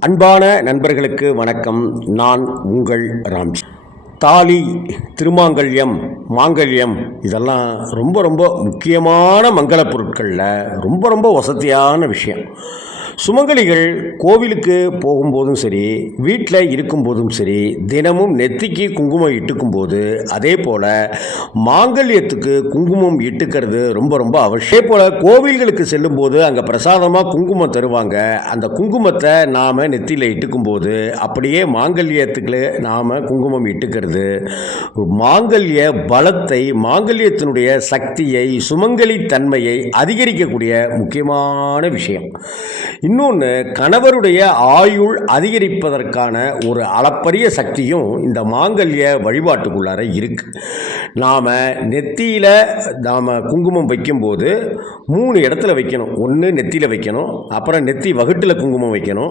அன்பான நண்பர்களுக்கு வணக்கம். நான் உங்கள் ராம்ஜி. தாலி திருமாங்கல்யம் மாங்கல்யம் இதெல்லாம் ரொம்ப ரொம்ப முக்கியமான மங்கள பொருட்களில் ரொம்ப ரொம்ப வசதியான விஷயம். சுமங்கலிகள் கோவிலுக்கு போகும்போதும் சரி வீட்டில் இருக்கும்போதும் சரி தினமும் நெத்திக்கு குங்குமம் இட்டுக்கும் போது அதே போல் மாங்கல்யத்துக்கு குங்குமம் இட்டுக்கிறது ரொம்ப ரொம்ப அவசியம். அதே போல் கோவில்களுக்கு செல்லும்போது அங்கே பிரசாதமாக குங்குமம் தருவாங்க. அந்த குங்குமத்தை நாம் நெத்தியில் இட்டுக்கும்போது அப்படியே மாங்கல்யத்துக்கு நாம் குங்குமம் இட்டுக்கிறது. மாங்கல்ய பலத்தை மாங்கல்யத்தினுடைய சக்தியை சுமங்கலி தன்மையை அதிகரிக்கக்கூடிய முக்கியமான விஷயம். இன்னொன்று கணவருடைய ஆயுள் அதிகரிப்பதற்கான ஒரு அளப்பரிய சக்தியும் இந்த மாங்கல்ய வழிபாட்டுக்குள்ளார இருக்கு. நாம் நெத்தியில் நாம் குங்குமம் வைக்கும்போது மூணு இடத்துல வைக்கணும். ஒன்று நெத்தியில் வைக்கணும் அப்புறம் நெத்தி வகுட்டில் குங்குமம் வைக்கணும்.